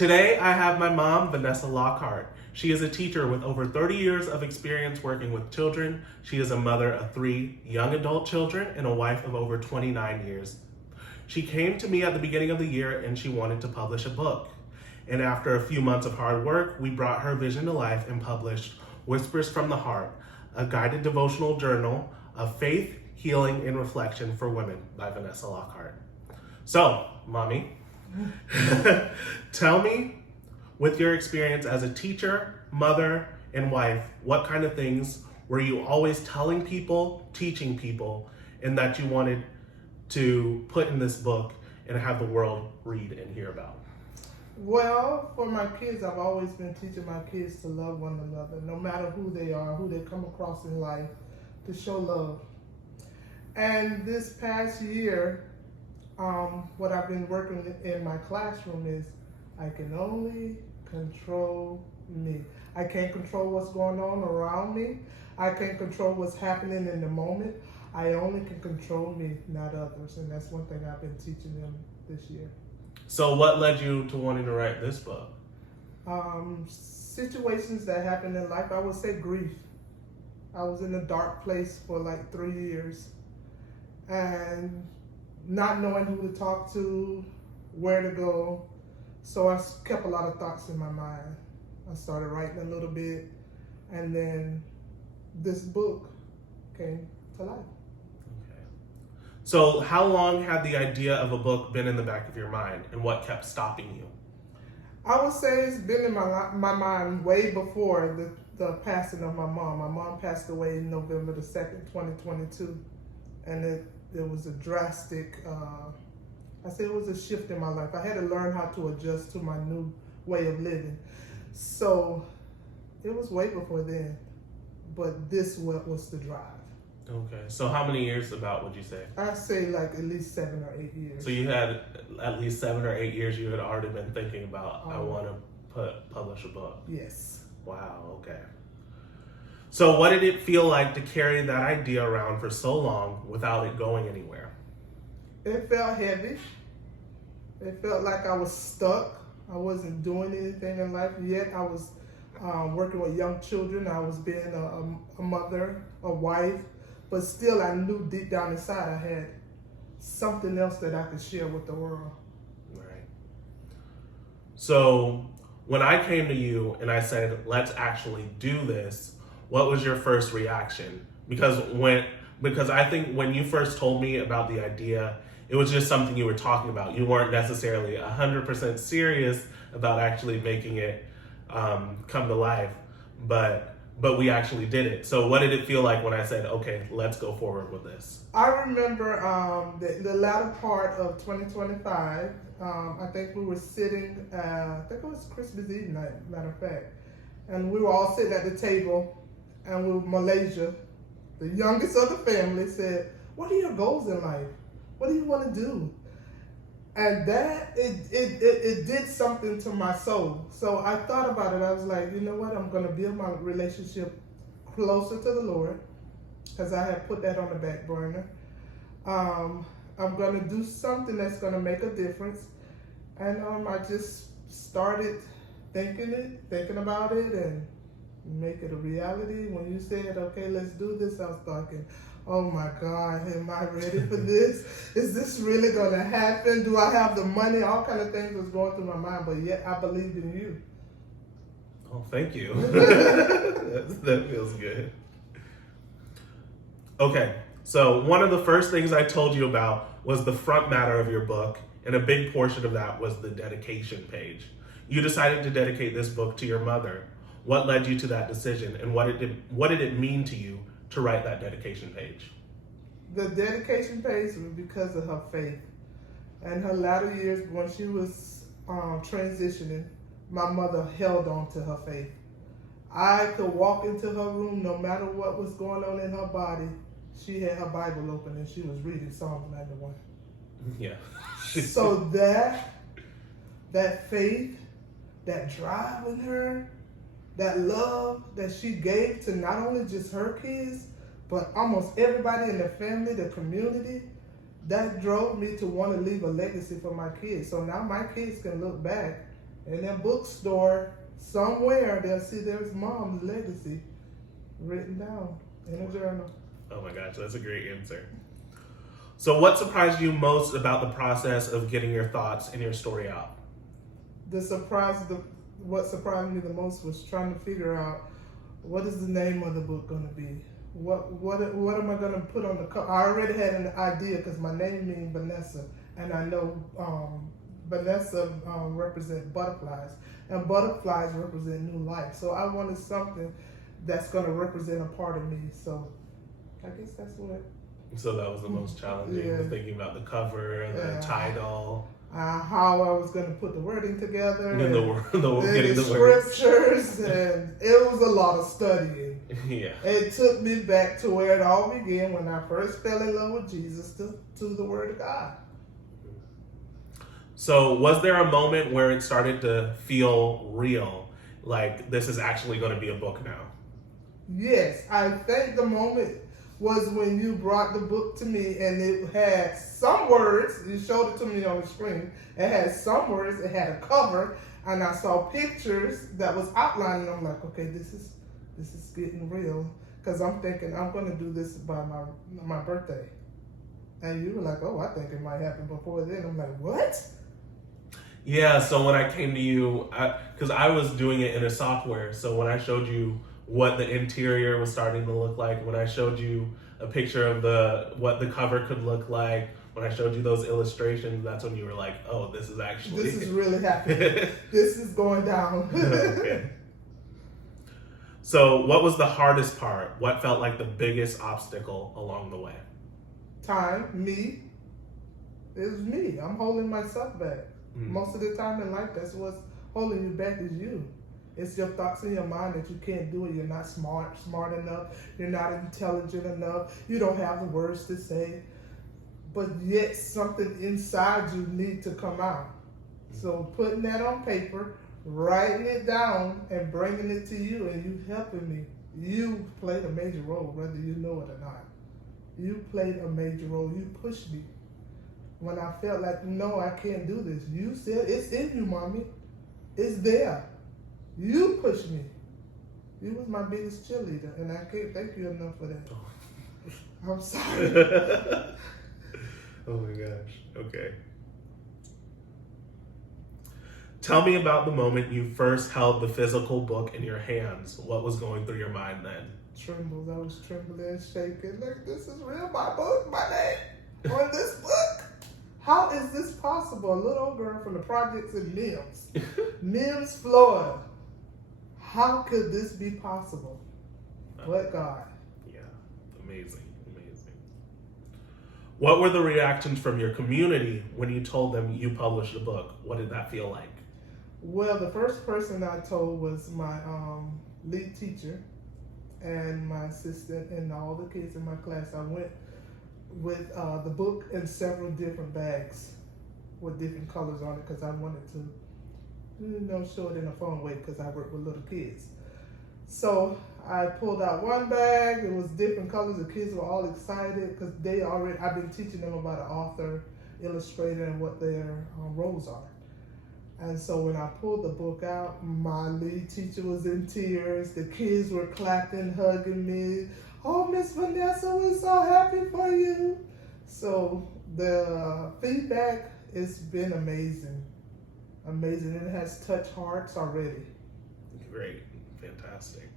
Today, I have my mom, Vanessa Lockhart. She is a teacher with over 30 years of experience working with children. She is a mother of 3 young adult children and a wife of over 29 years. She came to me at the beginning of the year and she wanted to publish a book. And after a few months of hard work, we brought her vision to life and published Whispers from the Heart, a guided devotional journal of faith, healing, and reflection for women by Vanessa Lockhart. So, Mommy, tell me, with your experience as a teacher, mother, and wife, what kind of things were you always telling people, teaching people, and that you wanted to put in this book and have the world read and hear about? Well, for my kids, I've always been teaching my kids to love one another, no matter who they are, who they come across in life, to show love. And this past year, what I've been working in my classroom is I can only control me. I can't control what's going on around me. I can't control what's happening in the moment. I only can control me, not others. And that's one thing I've been teaching them this year. So what led you to wanting to write this book? Situations that happened in life, I would say grief. I was in a dark place for like 3 years and not knowing who to talk to, where to go. So I kept a lot of thoughts in my mind. I started writing a little bit, and then this book came to life. Okay. So how long had the idea of a book been in the back of your mind, and what kept stopping you? I would say it's been in my mind way before the passing of my mom. My mom passed away November the 2nd, 2022, and it was a drastic, it was a shift in my life. I had to learn how to adjust to my new way of living. So it was way before then, but this was the drive. Okay, so how many years about would you say? I'd say like at least 7 or 8 years. So you had at least 7 or 8 years you had already been thinking about, I want to publish a book. Yes. Wow, okay. So what did it feel like to carry that idea around for so long without it going anywhere? It felt heavy. It felt like I was stuck. I wasn't doing anything in life yet. I was working with young children. I was being a mother, a wife, but still I knew deep down inside I had something else that I could share with the world. Right. So when I came to you and I said, let's actually do this, what was your first reaction? Because I think when you first told me about the idea, it was just something you were talking about. You weren't necessarily 100% serious about actually making it come to life, but we actually did it. So what did it feel like when I said, okay, let's go forward with this? I remember the latter part of 2025, I think we were sitting, I think it was Christmas Eve night, matter of fact, and we were all sitting at the table, and we were Malaysia, the youngest of the family, said, what are your goals in life? What do you want to do? And that, it did something to my soul. So I thought about it. I was like, you know what? I'm going to build my relationship closer to the Lord, because I had put that on the back burner. I'm going to do something that's going to make a difference. And I just started thinking about it, and make it a reality. When you said, okay, let's do this, I was thinking, oh my God, am I ready for this? Is this really going to happen? Do I have the money? All kind of things was going through my mind, but yet I believed in you. Oh, thank you. That feels good. Okay, so one of the first things I told you about was the front matter of your book, and a big portion of that was the dedication page. You decided to dedicate this book to your mother. What led you to that decision, and what did it mean to you to write that dedication page? The dedication page was because of her faith. And her latter years, when she was transitioning, my mother held on to her faith. I could walk into her room, no matter what was going on in her body, she had her Bible open and she was reading Psalm 91. Yeah. So that faith, that drive in her, that love that she gave to not only just her kids, but almost everybody in the family, the community, that drove me to want to leave a legacy for my kids. So now my kids can look back In their bookstore, somewhere, they'll see there's mom's legacy written down in a journal. Oh my gosh, that's a great answer. So what surprised you most about the process of getting your thoughts and your story out? What surprised me the most was trying to figure out what is the name of the book going to be. What am I going to put on the cover? I already had an idea because my name means Vanessa, and I know Vanessa represents butterflies, and butterflies represent new life. So I wanted something that's going to represent a part of me. So I guess that's what. So that was the most challenging, Yeah. Thinking about the cover, the title. How I was going to put the wording together, And and getting the the words. scriptures, and it was a lot of studying. Yeah. It took me back to where it all began when I first fell in love with Jesus, to the Word of God. So was there a moment where it started to feel real? Like this is actually going to be a book now? Yes, I think the moment was when you brought the book to me and it had some words. You showed it to me on the screen. It had some words. It had a cover, and I saw pictures that was outlined. And I'm like, okay, this is getting real, because I'm thinking I'm going to do this by my birthday. And you were like, oh, I think it might happen before then. I'm like, what? Yeah. So when I came to you, because I was doing it in a software, so when I showed you what the interior was starting to look like, when I showed you a picture of what the cover could look like, when I showed you those illustrations, that's when you were like, oh, this is really happening. This is going down. Okay. So what was the hardest part? What felt like the biggest obstacle along the way? Me. It was me. I'm holding myself back. Most of the time in life, that's what's holding you back is you. It's your thoughts in your mind that you can't do it. You're not smart enough. You're not intelligent enough. You don't have the words to say. But yet something inside you needs to come out. So putting that on paper, writing it down, and bringing it to you, and you helping me. You played a major role, whether you know it or not. You played a major role. You pushed me. When I felt like, no, I can't do this, you said, it's in you, mommy. It's there. You pushed me. You was my biggest cheerleader, and I can't thank you enough for that. I'm sorry. Oh my gosh. Okay. Tell me about the moment you first held the physical book in your hands. What was going through your mind then? Trembles. I was trembling and shaking. Like, this is real, my book, my name on this book. How is this possible? A little old girl from the projects in Mims, Florida. How could this be possible? But God. Yeah, amazing. What were the reactions from your community when you told them you published a book? What did that feel like? Well, the first person I told was my lead teacher and my assistant and all the kids in my class. I went with the book in several different bags with different colors on it because I wanted to, show it in a fun way because I work with little kids. So I pulled out one bag. It was different colors. The kids were all excited because I've been teaching them about an author, illustrator, and what their roles are. And so when I pulled the book out, my lead teacher was in tears. The kids were clapping, hugging me. Oh, Miss Vanessa, we're so happy for you. So the feedback has been amazing. Amazing. It has touched hearts already. Great. Fantastic.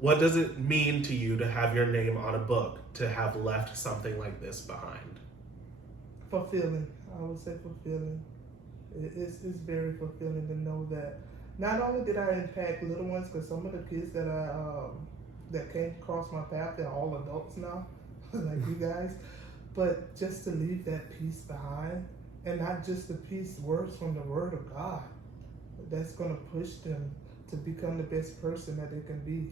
What does it mean to you to have your name on a book, to have left something like this behind? Fulfilling. I would say fulfilling. It's very fulfilling to know that not only did I impact little ones, because some of the kids that came across my path, they're all adults now, like you guys, but just to leave that peace behind, and not just the peace, words from the Word of God, that's going to push them to become the best person that they can be.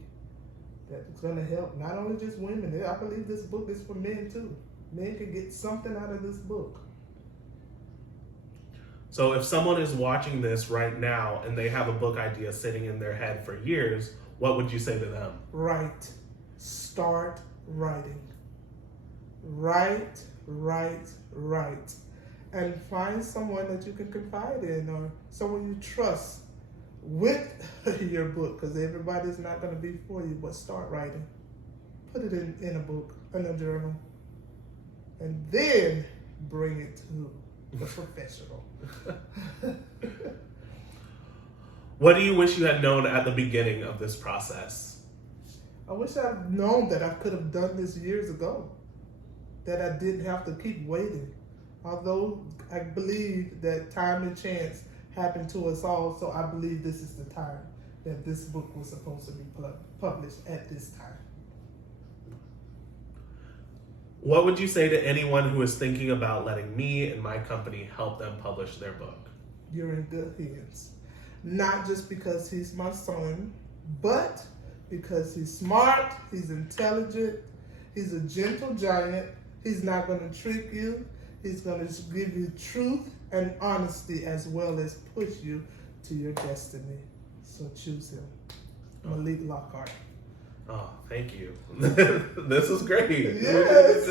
That's going to help not only just women. I believe this book is for men too. Men can get something out of this book. So if someone is watching this right now and they have a book idea sitting in their head for years, what would you say to them? Write. Start writing. Write. and find someone that you can confide in or someone you trust with your book, because everybody's not going to be for you, but start writing. Put it in a book, in a journal, and then bring it to the professional. What do you wish you had known at the beginning of this process? I wish I'd known that I could have done this years ago, that I didn't have to keep waiting. Although I believe that time and chance happen to us all, so I believe this is the time that this book was supposed to be published at this time. What would you say to anyone who is thinking about letting me and my company help them publish their book? You're in good hands. Not just because he's my son, but because he's smart, he's intelligent, he's a gentle giant, he's not going to trick you, he's going to give you truth and honesty as well as push you to your destiny. So choose him. Malik Lockhart. Oh, thank you. This was great. Yes.